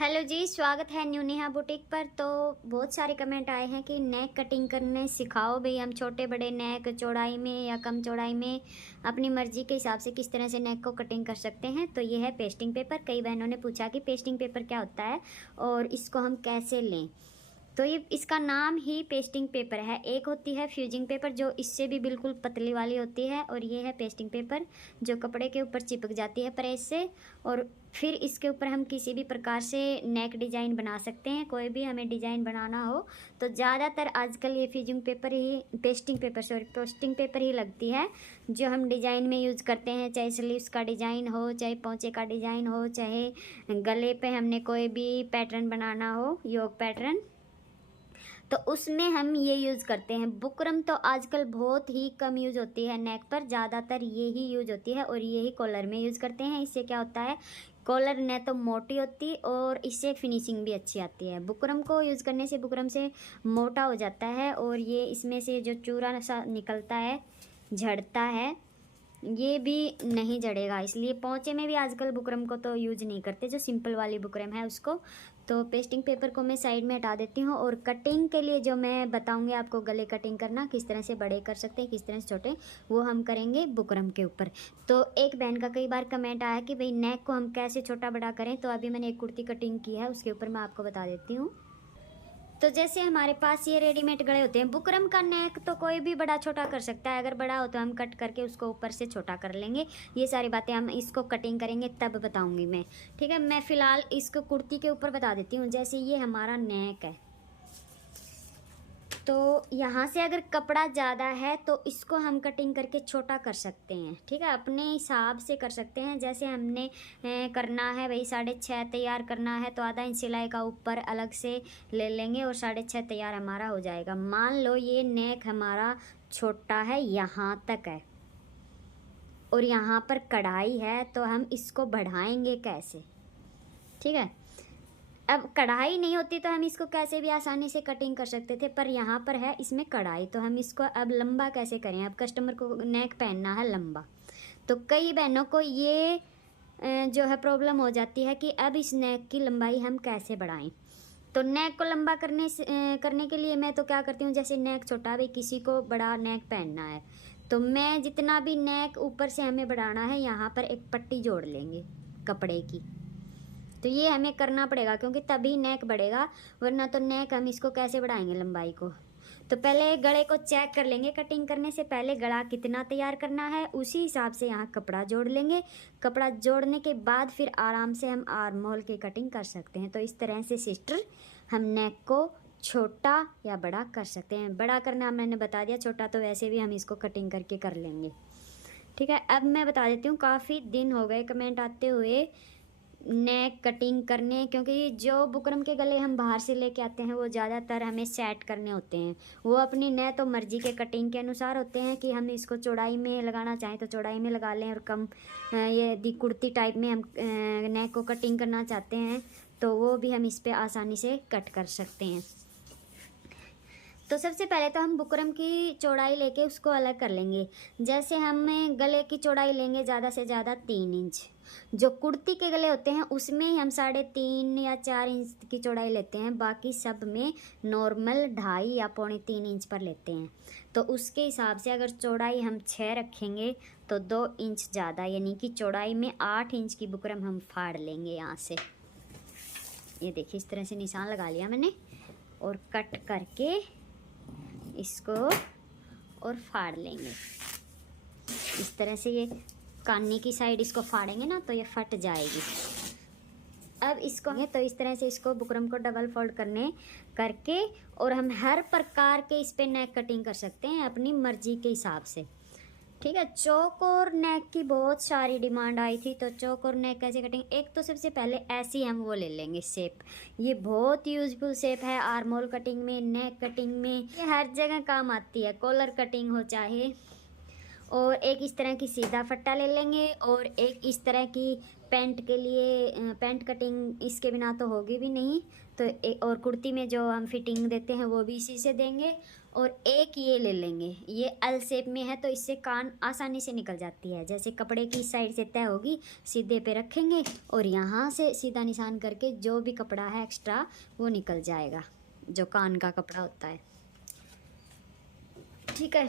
Hello जी, स्वागत है new Neha boutique पर। तो बहुत सारे कमेंट आए हैं कि नेक कटिंग करने सिखाओ भाई, हम छोटे बड़े नेक चौड़ाई में या कम चौड़ाई में अपनी मर्जी के हिसाब से किस तरह से नेक को कटिंग कर सकते हैं। तो ये है पेस्टिंग पेपर। कई बहनों ने पूछा कि पेस्टिंग पेपर क्या होता है और इसको हम कैसे लें। तो ये इसका नाम ही पेस्टिंग पेपर है। एक होती है फ्यूजिंग पेपर जो इससे भी बिल्कुल पतली वाली होती है, और ये है पेस्टिंग पेपर जो कपड़े के ऊपर चिपक जाती है प्रेस से, और फिर इसके ऊपर हम किसी भी प्रकार से नेक डिज़ाइन बना सकते हैं। कोई भी हमें डिज़ाइन बनाना हो तो ज़्यादातर आजकल ये फ्यूजिंग पेपर ही पेस्टिंग पेपर ही लगती है जो हम डिज़ाइन में यूज़ करते हैं। चाहे स्लीव्स का डिज़ाइन हो, चाहे पोंचे का डिज़ाइन हो, चाहे गले पे हमने कोई भी पैटर्न बनाना हो, योग पैटर्न, तो उसमें हम ये यूज़ करते हैं। बुकरम तो आजकल बहुत ही कम यूज़ होती है नेक पर, ज़्यादातर ये ही यूज़ होती है और ये ही कॉलर में यूज़ करते हैं। इससे क्या होता है, कॉलर न तो मोटी होती और इससे फिनिशिंग भी अच्छी आती है। बुकरम को यूज़ करने से बुकरम से मोटा हो जाता है और ये इसमें से जो चूरा सा निकलता है, झड़ता है, ये भी नहीं जड़ेगा। इसलिए पोंचे में भी आजकल बुकरम को तो यूज नहीं करते, जो सिंपल वाली बुकरम है उसको। तो पेस्टिंग पेपर को मैं साइड में हटा देती हूँ और कटिंग के लिए जो मैं बताऊंगी आपको, गले कटिंग करना किस तरह से बड़े कर सकते हैं, किस तरह से छोटे, वो हम करेंगे बुकरम के ऊपर। तो एक बहन का कई बार कमेंट आया कि भाई नेक को हम कैसे छोटा बड़ा करें। तो अभी मैंने एक कुर्ती कटिंग की है, उसके ऊपर मैं आपको बता देती हूँ। तो जैसे हमारे पास ये रेडीमेड गले होते हैं, बुकरम का नेक तो कोई भी बड़ा छोटा कर सकता है। अगर बड़ा हो तो हम कट करके उसको ऊपर से छोटा कर लेंगे। ये सारी बातें हम इसको कटिंग करेंगे तब बताऊंगी मैं, ठीक है। मैं फ़िलहाल इसको कुर्ती के ऊपर बता देती हूँ। जैसे ये हमारा नेक है, तो यहाँ से अगर कपड़ा ज़्यादा है तो इसको हम कटिंग करके छोटा कर सकते हैं, ठीक है। अपने हिसाब से कर सकते हैं। जैसे हमने करना है भाई 6.5 तैयार करना है तो आधा इंच सिलाई का ऊपर अलग से ले लेंगे और 6.5 तैयार हमारा हो जाएगा। मान लो ये नेक हमारा छोटा है, यहाँ तक है और यहाँ पर कढ़ाई है, तो हम इसको बढ़ाएंगे कैसे, ठीक है। अब कढ़ाई नहीं होती तो हम इसको कैसे भी आसानी से कटिंग कर सकते थे, पर यहाँ पर है इसमें कढ़ाई, तो हम इसको अब लंबा कैसे करें। अब कस्टमर को नेक पहनना है लंबा, तो कई बहनों को ये जो है प्रॉब्लम हो जाती है कि अब इस नेक की लंबाई हम कैसे बढ़ाएं। तो नेक को लंबा करने के लिए मैं तो क्या करती हूँ, जैसे नेक छोटा, भाई किसी को बड़ा नेक पहनना है तो मैं जितना भी नेक ऊपर से हमें बढ़ाना है, यहाँ पर एक पट्टी जोड़ लेंगे कपड़े की। तो ये हमें करना पड़ेगा क्योंकि तभी नेक बढ़ेगा, वरना तो नेक हम इसको कैसे बढ़ाएंगे लंबाई को। तो पहले गले को चेक कर लेंगे। कटिंग करने से पहले गला कितना तैयार करना है, उसी हिसाब से यहाँ कपड़ा जोड़ लेंगे। कपड़ा जोड़ने के बाद फिर आराम से हम आर्म होल की कटिंग कर सकते हैं। तो इस तरह से सिस्टर हम नेक को छोटा या बड़ा कर सकते हैं। बड़ा करना मैंने बता दिया, छोटा तो वैसे भी हम इसको कटिंग करके कर लेंगे, ठीक है। अब मैं बता देती हूँ, काफ़ी दिन हो गए कमेंट आते हुए नेक कटिंग करने, क्योंकि जो बुकरम के गले हम बाहर से लेके आते हैं वो ज़्यादातर हमें सेट करने होते हैं। वो अपनी न तो मर्जी के कटिंग के अनुसार होते हैं कि हम इसको चौड़ाई में लगाना चाहें तो चौड़ाई में लगा लें, और कम यदि कुर्ती टाइप में हम नेक को कटिंग करना चाहते हैं तो वो भी हम इस पर आसानी से कट कर सकते हैं। तो सबसे पहले तो हम बुकरम की चौड़ाई लेके उसको अलग कर लेंगे। जैसे हम गले की चौड़ाई लेंगे ज़्यादा से ज़्यादा 3 इंच। जो कुर्ती के गले होते हैं उसमें ही हम 3.5 या 4 इंच की चौड़ाई लेते हैं, बाकी सब में नॉर्मल 2.5 या 2.25 इंच पर लेते हैं। तो उसके हिसाब से अगर चौड़ाई हम 6 रखेंगे तो 2 इंच ज़्यादा, यानी कि चौड़ाई में 8 इंच की बुकरम हम फाड़ लेंगे यहाँ से। ये देखिए इस तरह से निशान लगा लिया मैंने, और कट करके इसको और फाड़ लेंगे इस तरह से। ये कान्नी की साइड इसको फाड़ेंगे ना तो ये फट जाएगी। अब इसको तो इस तरह से इसको बुकरम को डबल फोल्ड करके और हम हर प्रकार के इस पे नेक कटिंग कर सकते हैं अपनी मर्जी के हिसाब से, ठीक है। चौक और नेक की बहुत सारी डिमांड आई थी, तो चौक और नेक कैसे कटिंग, एक तो सबसे पहले ऐसी हम वो ले लेंगे शेप। ये बहुत यूजफुल शेप है आर्म होल कटिंग में, नेक कटिंग में, ये हर जगह काम आती है। कॉलर कटिंग हो चाहे, और एक इस तरह की सीधा फट्टा ले लेंगे और एक इस तरह की पैंट के लिए पैंट कटिंग इसके बिना तो होगी भी नहीं, तो और कुर्ती में जो हम फिटिंग देते हैं वो भी इसी से देंगे। और एक ये ले लेंगे, ये एल शेप में है तो इससे कान आसानी से निकल जाती है। जैसे कपड़े की साइड से तय होगी, सीधे पे रखेंगे और यहाँ से सीधा निशान करके जो भी कपड़ा है एक्स्ट्रा वो निकल जाएगा, जो कान का कपड़ा होता है। ठीक है,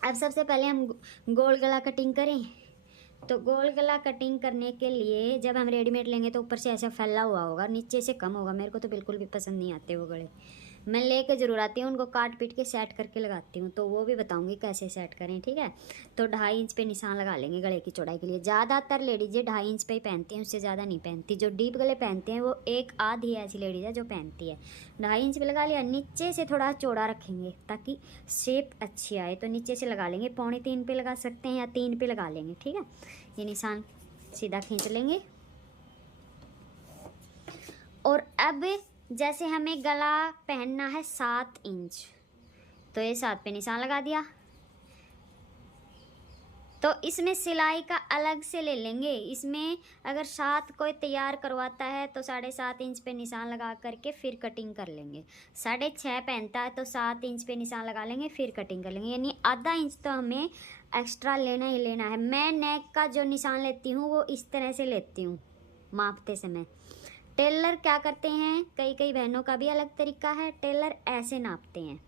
अब सबसे पहले हम गोल गला कटिंग करें। तो गोल गला कटिंग करने के लिए जब हम रेडीमेड लेंगे तो ऊपर से ऐसा फैला हुआ होगा, नीचे से कम होगा। मेरे को तो बिल्कुल भी पसंद नहीं आते वो गले, मैं लेके ज़रूर आती हूँ, उनको काट पीट के सेट करके लगाती हूँ, तो वो भी बताऊँगी कैसे सेट करें। ठीक है, तो 2.5 इंच पे निशान लगा लेंगे गले की चौड़ाई के लिए। ज़्यादातर लेडीज़ 2.5 इंच पे ही पहनती हैं, उससे ज़्यादा नहीं पहनती। जो डीप गले पहनते हैं वो एक आध ही ऐसी लेडीज़ है जो पहनती है। 2.5 इंच पे लगा लिया, नीचे से थोड़ा चौड़ा रखेंगे ताकि शेप अच्छी आए, तो नीचे से लगा लेंगे। 2.25 पे लगा सकते हैं या 3 पे लगा लेंगे। ठीक है, ये निशान सीधा खींच लेंगे। और अब जैसे हमें गला पहनना है 7 इंच, तो ये 7 पे निशान लगा दिया। तो इसमें सिलाई का अलग से ले लेंगे। इसमें अगर 7 कोई तैयार करवाता है तो 7.5 इंच पे निशान लगा करके फिर कटिंग कर लेंगे। 6.5 पहनता है तो 7 इंच पे निशान लगा लेंगे, फिर कटिंग कर लेंगे। यानी आधा इंच तो हमें एक्स्ट्रा लेना ही लेना है। मैं नेक का जो निशान लेती हूँ वो इस तरह से लेती हूँ मापते समय। टेलर क्या करते हैं, कई बहनों का भी अलग तरीका है, टेलर ऐसे नापते हैं,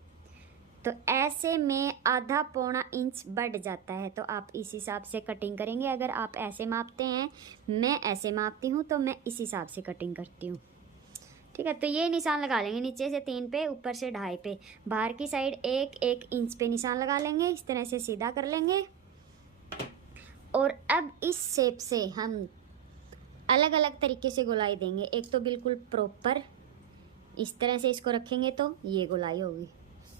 तो ऐसे में आधा पौना इंच बढ़ जाता है, तो आप इस हिसाब से कटिंग करेंगे। अगर आप ऐसे मापते हैं, मैं ऐसे मापती हूँ, तो मैं इस हिसाब से कटिंग करती हूँ। ठीक है, तो ये निशान लगा लेंगे नीचे से 3 पे, ऊपर से 2.5 पे। बाहर की साइड 1 इंच पे निशान लगा लेंगे, इस तरह से सीधा कर लेंगे। और अब इस शेप से हम अलग अलग तरीके से गोलाई देंगे। एक तो बिल्कुल प्रॉपर इस तरह से इसको रखेंगे तो ये गोलाई होगी।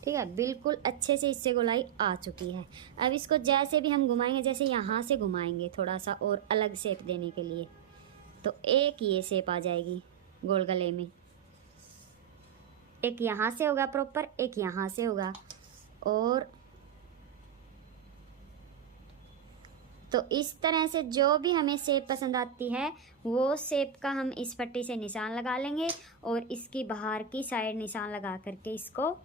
ठीक है, बिल्कुल अच्छे से इससे गोलाई आ चुकी है। अब इसको जैसे भी हम घुमाएंगे, जैसे यहाँ से घुमाएंगे थोड़ा सा और अलग शेप देने के लिए, तो एक ये शेप आ जाएगी गोल गले में। एक यहाँ से होगा प्रॉपर, एक यहाँ से होगा। और तो इस तरह से जो भी हमें शेप पसंद आती है वो शेप का हम इस पट्टी से निशान लगा लेंगे और इसकी बाहर की साइड निशान लगा करके इसको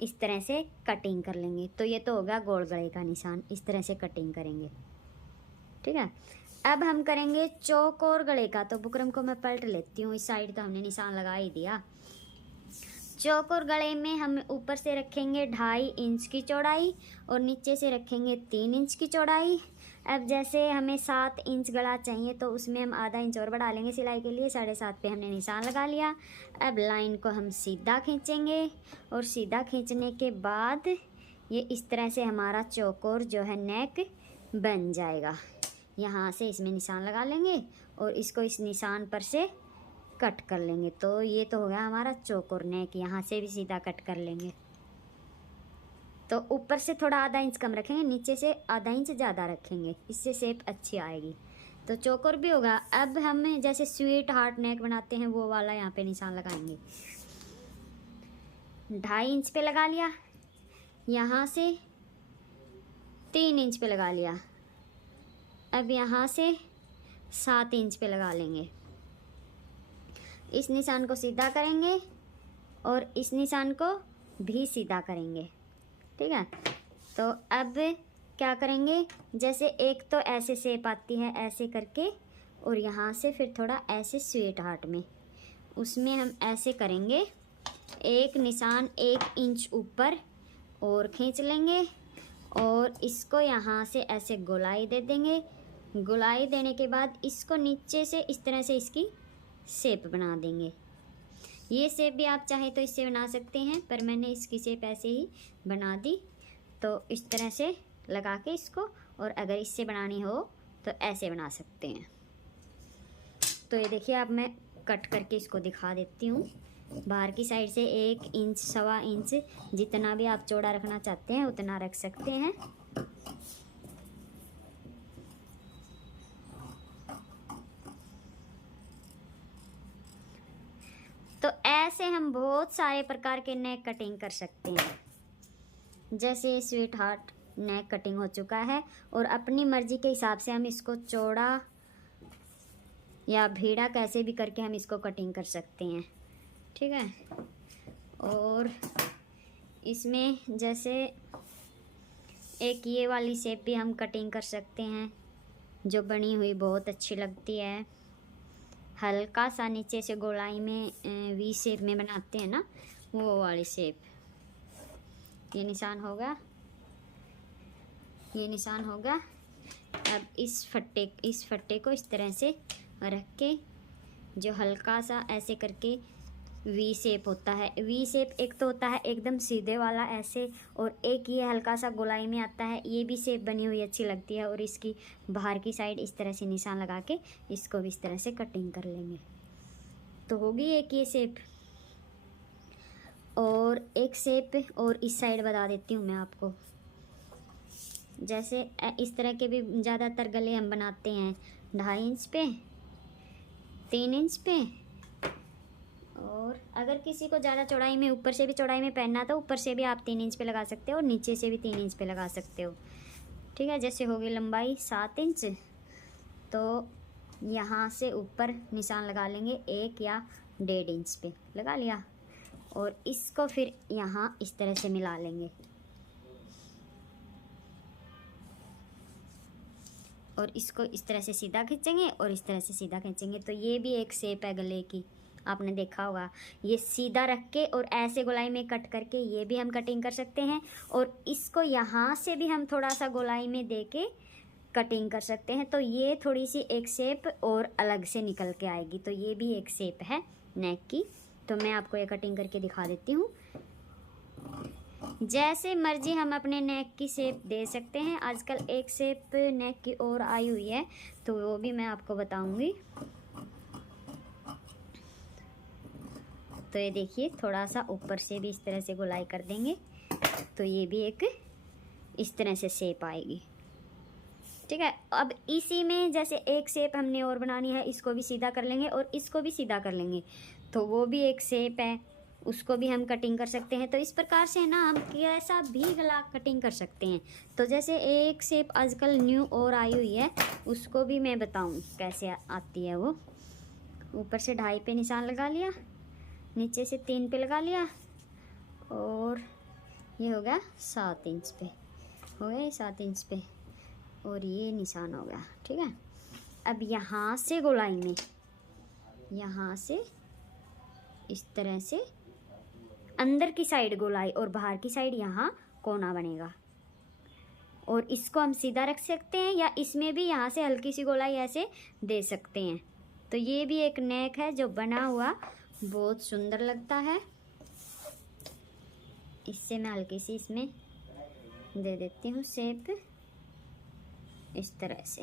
इस तरह से कटिंग कर लेंगे। तो ये तो होगा गोल गले का निशान, इस तरह से कटिंग करेंगे। ठीक है, अब हम करेंगे चौकोर गले का। तो बुकरम को मैं पलट लेती हूँ, इस साइड तो हमने निशान लगा ही दिया। चौकोर गले में हम ऊपर से रखेंगे 2.5 इंच की चौड़ाई और नीचे से रखेंगे 3 इंच की चौड़ाई। अब जैसे हमें 7 इंच गला चाहिए तो उसमें हम आधा इंच और बढ़ा लेंगे सिलाई के लिए। 7.5 पे हमने निशान लगा लिया। अब लाइन को हम सीधा खींचेंगे और सीधा खींचने के बाद ये इस तरह से हमारा चौकोर जो है नेक बन जाएगा। यहाँ से इसमें निशान लगा लेंगे और इसको इस निशान पर से कट कर लेंगे। तो ये तो हो गया हमारा चौकोर नेक। यहाँ से भी सीधा कट कर लेंगे। तो ऊपर से थोड़ा आधा इंच कम रखेंगे, नीचे से आधा इंच ज़्यादा रखेंगे, इससे शेप अच्छी आएगी। तो चौकोर भी होगा। अब हम जैसे स्वीट हार्ट नेक बनाते हैं वो वाला यहाँ पे निशान लगाएंगे। 2.5 इंच पे लगा लिया, यहाँ से 3 इंच पे लगा लिया। अब यहाँ से 7 इंच पे लगा लेंगे। इस निशान को सीधा करेंगे और इस निशान को भी सीधा करेंगे। ठीक है, तो अब क्या करेंगे, जैसे एक तो ऐसे शेप आती है ऐसे करके और यहाँ से फिर थोड़ा ऐसे स्वीट हार्ट में, उसमें हम ऐसे करेंगे। एक निशान 1 इंच ऊपर और खींच लेंगे और इसको यहाँ से ऐसे गोलाई दे देंगे। गोलाई देने के बाद इसको नीचे से इस तरह से इसकी शेप बना देंगे। ये शेप भी आप चाहे तो इससे बना सकते हैं, पर मैंने इसकी शेप ऐसे ही बना दी। तो इस तरह से लगा के इसको, और अगर इससे बनानी हो तो ऐसे बना सकते हैं। तो ये देखिए, अब मैं कट करके इसको दिखा देती हूँ। बाहर की साइड से 1 इंच 1.25 इंच जितना भी आप चौड़ा रखना चाहते हैं उतना रख सकते हैं। तो ऐसे हम बहुत सारे प्रकार के नेक कटिंग कर सकते हैं। जैसे स्वीट हार्ट नेक कटिंग हो चुका है और अपनी मर्जी के हिसाब से हम इसको चौड़ा या भीड़ा, कैसे भी करके हम इसको कटिंग कर सकते हैं, ठीक है। और इसमें जैसे एक ये वाली शेप भी हम कटिंग कर सकते हैं, जो बनी हुई बहुत अच्छी लगती है। हल्का सा नीचे से गोलाई में वी शेप में बनाते हैं ना, वो वाली शेप। ये निशान होगा, ये निशान होगा। अब इस फट्टे को इस तरह से रख के, जो हल्का सा ऐसे करके वी शेप होता है। वी शेप एक तो होता है एकदम सीधे वाला ऐसे, और एक ये हल्का सा गोलाई में आता है। ये भी शेप बनी हुई अच्छी लगती है। और इसकी बाहर की साइड इस तरह से निशान लगा के इसको भी इस तरह से कटिंग कर लेंगे, तो होगी एक ये शेप। और एक शेप और इस साइड बता देती हूँ मैं आपको। जैसे इस तरह के भी ज़्यादातर गले हम बनाते हैं 2.5 इंच पे, 3 इंच पे। और अगर किसी को ज़्यादा चौड़ाई में, ऊपर से भी चौड़ाई में पहनना, तो ऊपर से भी आप 3 इंच पे लगा सकते हो और नीचे से भी 3 इंच पे लगा सकते हो, ठीक है। जैसे होगी लंबाई 7 इंच, तो यहाँ से ऊपर निशान लगा लेंगे 1 या 1.5 इंच पे लगा लिया। और इसको फिर यहाँ इस तरह से मिला लेंगे, और इसको इस तरह से सीधा खींचेंगे और इस तरह से सीधा खींचेंगे। तो ये भी एक शेप है गले की, आपने देखा होगा। ये सीधा रख के और ऐसे गोलाई में कट करके ये भी हम कटिंग कर सकते हैं। और इसको यहाँ से भी हम थोड़ा सा गोलाई में दे के कटिंग कर सकते हैं। तो ये थोड़ी सी एक शेप और अलग से निकल के आएगी। तो ये भी एक शेप है नेक की। तो मैं आपको ये कटिंग करके दिखा देती हूँ। जैसे मर्जी हम अपने नेक की शेप दे सकते हैं। आजकल एक शेप नेक की और आई हुई है, तो वो भी मैं आपको बताऊंगी। तो ये देखिए, थोड़ा सा ऊपर से भी इस तरह से गोलाई कर देंगे, तो ये भी एक इस तरह से शेप आएगी, ठीक है। अब इसी में जैसे एक शेप हमने और बनानी है, इसको भी सीधा कर लेंगे और इसको भी सीधा कर लेंगे, तो वो भी एक शेप है, उसको भी हम कटिंग कर सकते हैं। तो इस प्रकार से ना हम कैसा भी गला कटिंग कर सकते हैं। तो जैसे एक शेप आजकल न्यू और आई हुई है, उसको भी मैं बताऊं कैसे आती है वो। ऊपर से 2.5 पे निशान लगा लिया, नीचे से 3 पे लगा लिया, और ये हो गया 7 इंच पे, हो गया 7 इंच पे, और ये निशान हो गया, ठीक है। अब यहाँ से गोलाई में, यहाँ से इस तरह से अंदर की साइड गोलाई और बाहर की साइड यहाँ कोना बनेगा। और इसको हम सीधा रख सकते हैं, या इसमें भी यहाँ से हल्की सी गोलाई ऐसे दे सकते हैं। तो ये भी एक नेक है जो बना हुआ बहुत सुंदर लगता है। इससे मैं हल्की सी इसमें दे देती हूँ शेप इस तरह से।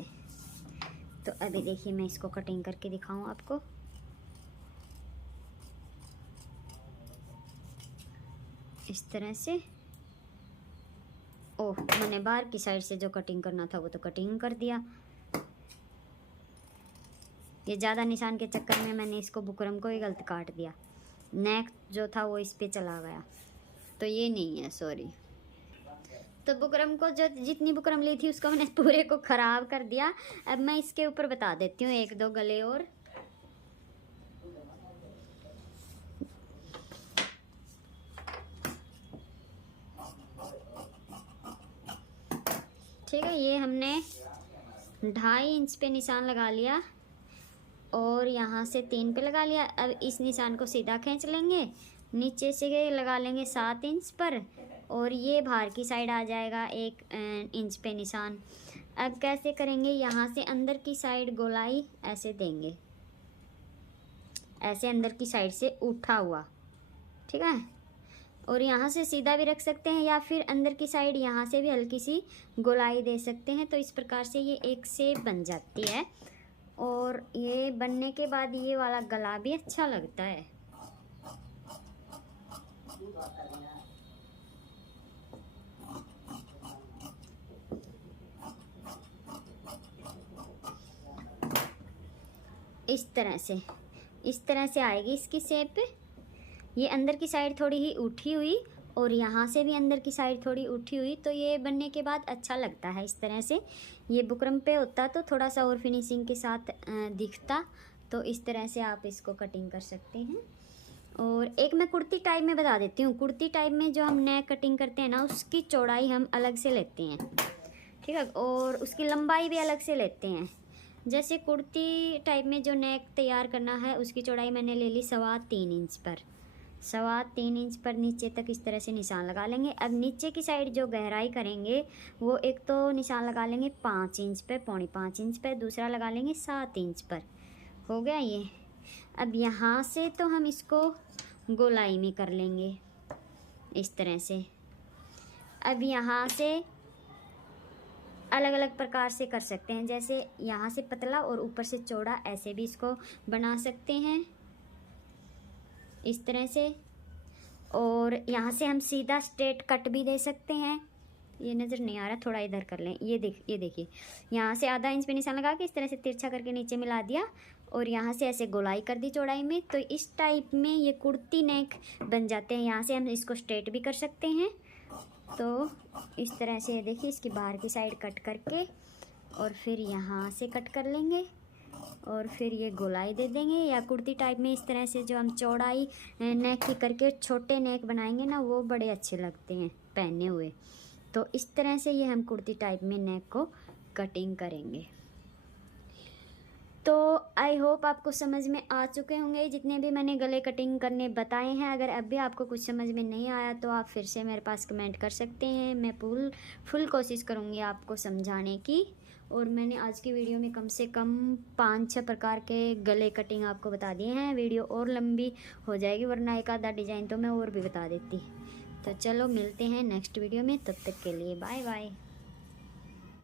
तो अभी देखिए, मैं इसको कटिंग करके दिखाऊं आपको। इस तरह से। ओह, मैंने बाहर की साइड से जो कटिंग करना था वो तो कटिंग कर दिया। ये ज़्यादा निशान के चक्कर में मैंने इसको बुकरम को ही गलत काट दिया। नेक जो था वो इस पे चला गया, तो ये नहीं है, सॉरी। तो बुकरम को जो जितनी बुकरम ली थी उसको मैंने पूरे को ख़राब कर दिया। अब मैं इसके ऊपर बता देती हूँ 1-2 गले और। ठीक है, ये हमने 2.5 इंच पे निशान लगा लिया और यहाँ से 3 पे लगा लिया। अब इस निशान को सीधा खींच लेंगे, नीचे से लगा लेंगे 7 इंच पर, और ये बाहर की साइड आ जाएगा 1 इंच पे निशान। अब कैसे करेंगे, यहाँ से अंदर की साइड गोलाई ऐसे देंगे, ऐसे अंदर की साइड से उठा हुआ, ठीक है। और यहाँ से सीधा भी रख सकते हैं, या फिर अंदर की साइड यहाँ से भी हल्की सी गोलाई दे सकते हैं। तो इस प्रकार से ये एक शेप बन जाती है। और ये बनने के बाद ये वाला गला भी अच्छा लगता है। इस तरह से आएगी इसकी शेप। ये अंदर की साइड थोड़ी ही उठी हुई और यहाँ से भी अंदर की साइड थोड़ी उठी हुई, तो ये बनने के बाद अच्छा लगता है इस तरह से। ये बुकरम पे होता तो थोड़ा सा और फिनिशिंग के साथ दिखता, तो इस तरह से आप इसको कटिंग कर सकते हैं। और एक मैं कुर्ती टाइप में बता देती हूँ। कुर्ती टाइप में जो हम नेक कटिंग करते हैं ना, उसकी चौड़ाई हम अलग से लेते हैं, ठीक है, और उसकी लंबाई भी अलग से लेते हैं। जैसे कुर्ती टाइप में जो नेक तैयार करना है, उसकी चौड़ाई मैंने ले ली 3.25 इंच पर। 3.25 इंच पर नीचे तक इस तरह से निशान लगा लेंगे। अब नीचे की साइड जो गहराई करेंगे वो एक तो निशान लगा लेंगे 5 इंच पर, 4.25 इंच पर, दूसरा लगा लेंगे 7 इंच पर। हो गया ये। अब यहाँ से तो हम इसको गोलाई में कर लेंगे इस तरह से। अब यहाँ से अलग अलग प्रकार से कर सकते हैं, जैसे यहाँ से पतला और ऊपर से चौड़ा, ऐसे भी इसको बना सकते हैं इस तरह से। और यहाँ से हम सीधा स्ट्रेट कट भी दे सकते हैं। ये नज़र नहीं आ रहा, थोड़ा इधर कर लें। ये देखिए, यहाँ से आधा इंच पे निशान लगा के इस तरह से तिरछा करके नीचे मिला दिया और यहाँ से ऐसे गोलाई कर दी चौड़ाई में। तो इस टाइप में ये कुर्ती नेक बन जाते हैं। यहाँ से हम इसको स्ट्रेट भी कर सकते हैं। तो इस तरह से देखिए, इसकी बाहर की साइड कट करके और फिर यहाँ से कट कर लेंगे और फिर ये गोलाई दे देंगे। या कुर्ती टाइप में इस तरह से जो हम चौड़ाई नेक की करके छोटे नेक बनाएंगे ना, वो बड़े अच्छे लगते हैं पहने हुए। तो इस तरह से ये हम कुर्ती टाइप में नेक को कटिंग करेंगे। तो आई होप आपको समझ में आ चुके होंगे जितने भी मैंने गले कटिंग करने बताए हैं। अगर अब भी आपको कुछ समझ में नहीं आया तो आप फिर से मेरे पास कमेंट कर सकते हैं। मैं फुल कोशिश करूँगी आपको समझाने की। और मैंने आज की वीडियो में कम से कम 5-6 प्रकार के गले कटिंग आपको बता दिए हैं। वीडियो और लंबी हो जाएगी, वरना एक आधा डिज़ाइन तो मैं और भी बता देती। तो चलो मिलते हैं नेक्स्ट वीडियो में, तब तक के लिए बाय बाय।